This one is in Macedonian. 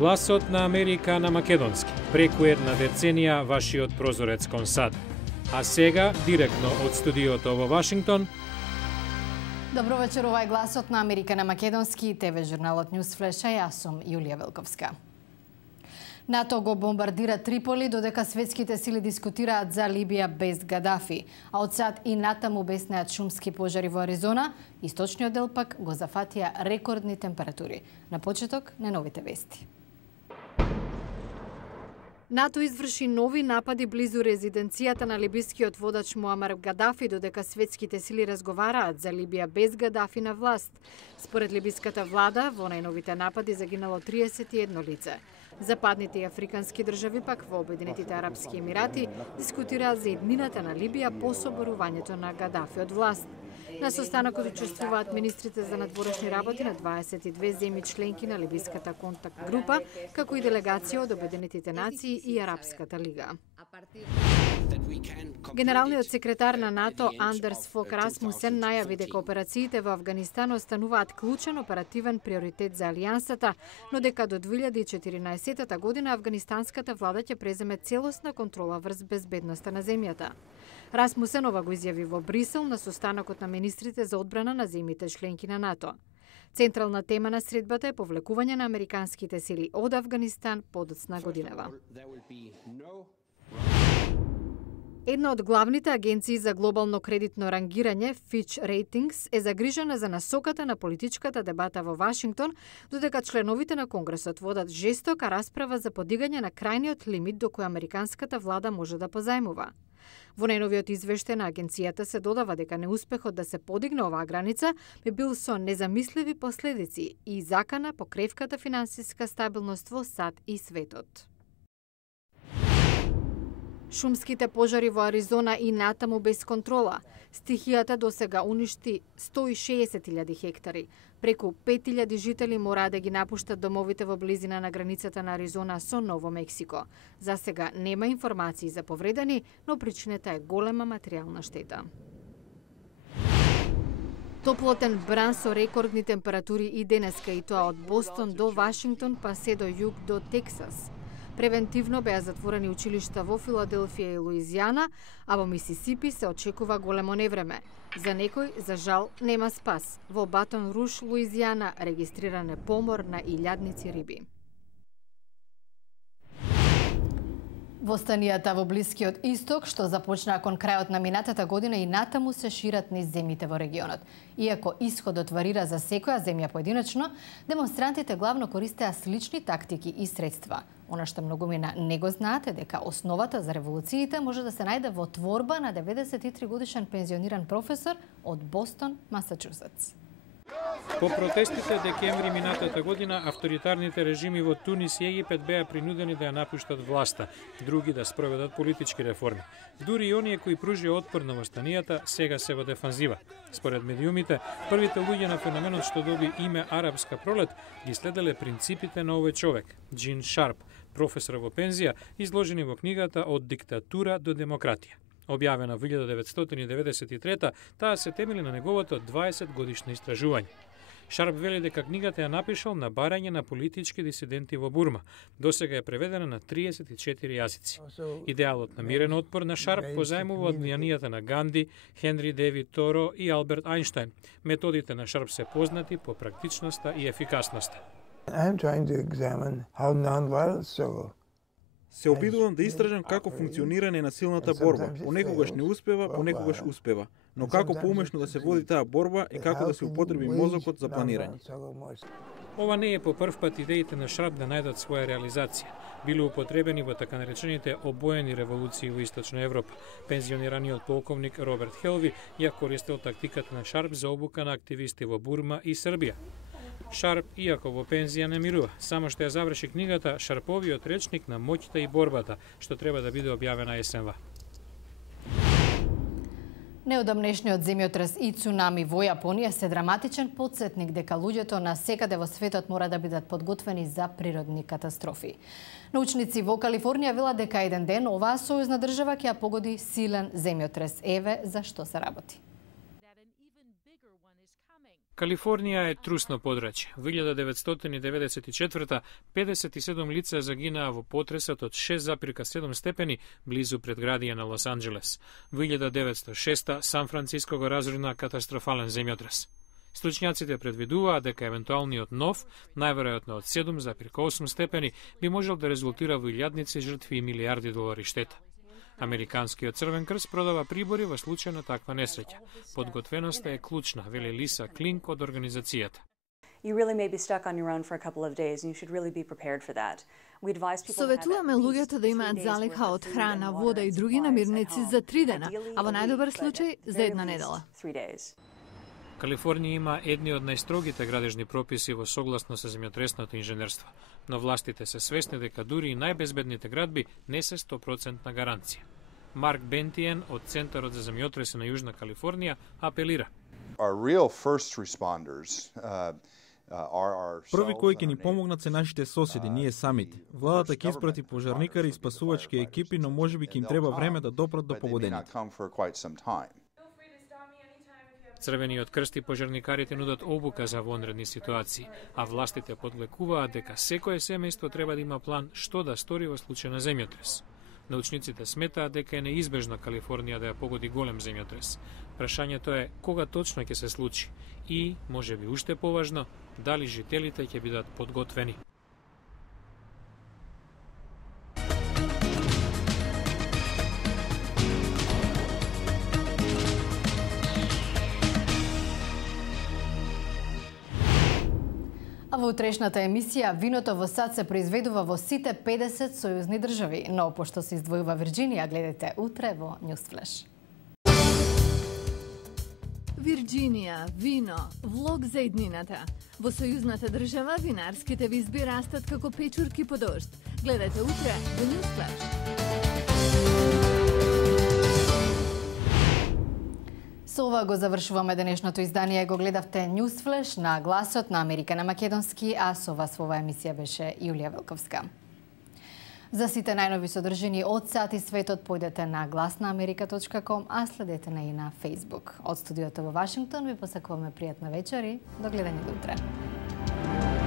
Гласот на Америка на македонски. Преку една деценија вашиот прозорец кон САД. А сега, директно од студиото во Вашингтон. Добро вечер, ова е Гласот на Америка на македонски, ТВ журналот Ньюсфлеш, а јас сум Јулија Велковска. НАТО го бомбардира Триполи, додека светските сили дискутираат за Либија без Гадафи, а од САД и натаму беснеат шумски пожари во Аризона, источниот дел пак го зафатија рекордни температури. На почеток, најновите вести. НАТО изврши нови напади близу резиденцијата на либискиот водач Муамар Гадафи, додека светските сили разговараат за Либија без Гадафи на власт. Според либиската влада, во најновите напади загинало 31 лице. Западните и африкански држави пак во Обединетите арапски емирати дискутираат за иднината на Либија по соборувањето на Гадафи од власт. На состанокот учествуваат министрите за надворешни работи на 22 земји членки на либиската контакт група, како и делегација од Обединетите нации и Арапската лига. Генералниот секретар на НАТО Андерс Фок Расмусен најави дека операциите во Авганистан остануваат клучен оперативен приоритет за алијансата, но дека до 2014 година афганистанската влада ќе преземе целосна контрола врз безбедноста на земјата. Расмусен ова го изјави во Брисел на состанокот на министрите за одбрана на земјите членки на НАТО. Централна тема на средбата е повлекување на американските сили од Авганистан подоцна годинава. Една од главните агенции за глобално кредитно рангирање, Fitch Ratings, е загрижена за насоката на политичката дебата во Вашингтон, додека членовите на Конгресот водат жестока расправа за подигање на крајниот лимит до кој американската влада може да позајмува. Во најновиот извештај на агенцијата се додава дека неуспехот да се подигне оваа граница би бил со незамисливи последици и закана по кревката финансиска стабилност во САД и светот. Шумските пожари во Аризона и натаму без контрола. Стихијата досега уништи 160.000 хектари. Преку 5.000 жители мора да ги напуштат домовите во близина на границата на Аризона со Ново Мексико. За сега нема информации за повредени, но причината е голема материјална штета. Топлотен бран со рекордни температури и денеска, и тоа од Бостон до Вашингтон, па се до југ до Тексас. Превентивно беа затворени училишта во Филаделфија и Луизијана, а во Мисисипи се очекува големо невреме. За некој, за жал, нема спас. Во Батон Руш, Луизијана, регистриран е помор на илјадници риби. Востанијата во Блискиот Исток, што започнаа кон крајот на минатата година и натаму се шират низ земјите во регионот. Иако исходот варира за секоја земја поединечно, демонстрантите главно користеа слични тактики и средства. Она што многумина не го знаат е дека основата за револуциите може да се најде во творба на 93 годишен пензиониран професор од Бостон, Масачусетс. По протестите декември минатата година, авторитарните режими во Тунис и Египет беа принудени да ја напуштат власта, други да спроведат политички реформи. Дури и оние кои пружија отпор на востанијата сега се во дефанзива. Според медиумите, првите луѓе на феноменот што доби име Арапска пролет ги следеле принципите на овој човек, Джин Шарп, професор во пензија, изложени во книгата Од диктатура до демократија. Објавена во 1993, таа се темели на неговото 20-годишно истражување. Шарп вели дека книгата ја напишал на барање на политички дисиденти во Бурма. Досега е преведена на 34 јазици. Идеалот на мирен отпор на Шарп позајмува од влијанијата на Ганди, Хенри Девид Торо и Алберт Ајнштајн. Методите на Шарп се познати по практичноста и ефикасноста. Се обидувам да истражам како функционира ненасилната борба. Понекогаш не успева, понекогаш успева. Но како поумешно да се води таа борба и како да се употреби мозокот за планирање. Ова не е по прв пат идеите на Шарп да најдат своја реализација. Биле употребени во така наречените обоени револуции во Источна Европа. Пензионираниот полковник Роберт Хелви ја користел тактиката на Шарп за обука на активисти во Бурма и Србија. Шарп, иако во пензија, не мирува. Само што ја заврши книгата Шарповиот речник на моќта и борбата, што треба да биде објавена есенва. Неодамнешниот земјотрес и цунами во Јапонија се драматичен потсетник дека луѓето на секаде во светот мора да бидат подготвени за природни катастрофи. Научници во Калифорнија велат дека еден ден оваа сојузна држава ќе ја погоди силен земјотрес. Еве за што се работи. Калифорнија е трусно подрачје. Во 1994 57 лица загинаа во потресот од 6,7 степени близу предградија на Лос Анџелес. Во 1906 Сан Франциско го разруна катастрофален земјотрес. Стручњаците предвидуваат дека евентуалниот нов, најверојатно од 7,8 степени, би можел да резултира во илјадници жртви и милиарди долари штета. Американскиот Црвен крст продава прибори во случај на таква несреќа. Подготвеноста е клучна, вели Лиса Клинк од организацијата. Советуваме луѓето да имаат залиха од храна, вода и други намирници за 3 дена, а во најдобар случај за 1 недела. Калифорнија има едни од најстрогите градежни прописи во согласно со земјотресното инженерство, но властите се свесни дека дури и најбезбедните градби не се 100% гаранција. Марк Бентиен од Центарот за земјотреси на Јужна Калифорнија апелира. Први кои ќе ни помогнат се нашите соседи, ние самите. Владата ќе испрати пожарникари и спасувачки екипи, но можеби ќе им треба време да допрат до погодените. Црвениот крст и пожарникарите нудат обука за вонредни ситуации, а властите подлекуваат дека секое семејство треба да има план што да стори во случај на земјотрес. Научниците сметаат дека е неизбежно Калифорнија да ја погоди голем земјотрес. Прашањето е кога точно ќе се случи и, можеби уште поважно, дали жителите ќе бидат подготвени. А во утрешната емисија, виното во САД се произведува во сите 50 сојузни држави, но пошто се издвојува Вирџинија, гледате утре во Ньюсфлеш. Вирџинија, вино, влог за иднината. Во сојузната држава винарските визби растат како печурки по дожд. Гледате утре во Ньюсфлеш. Со ова го завршуваме денешното издание. Го гледавте Newsflash на гласот на Америка на македонски, а со вас во оваа емисија беше Јулија Велковска. За сите најнови содржини од САД и светот појдете на glasnaamerika.com, а следете на и на Facebook. Од студиото во Вашингтон ви посакуваме пријатна вечер и до гледање до утре.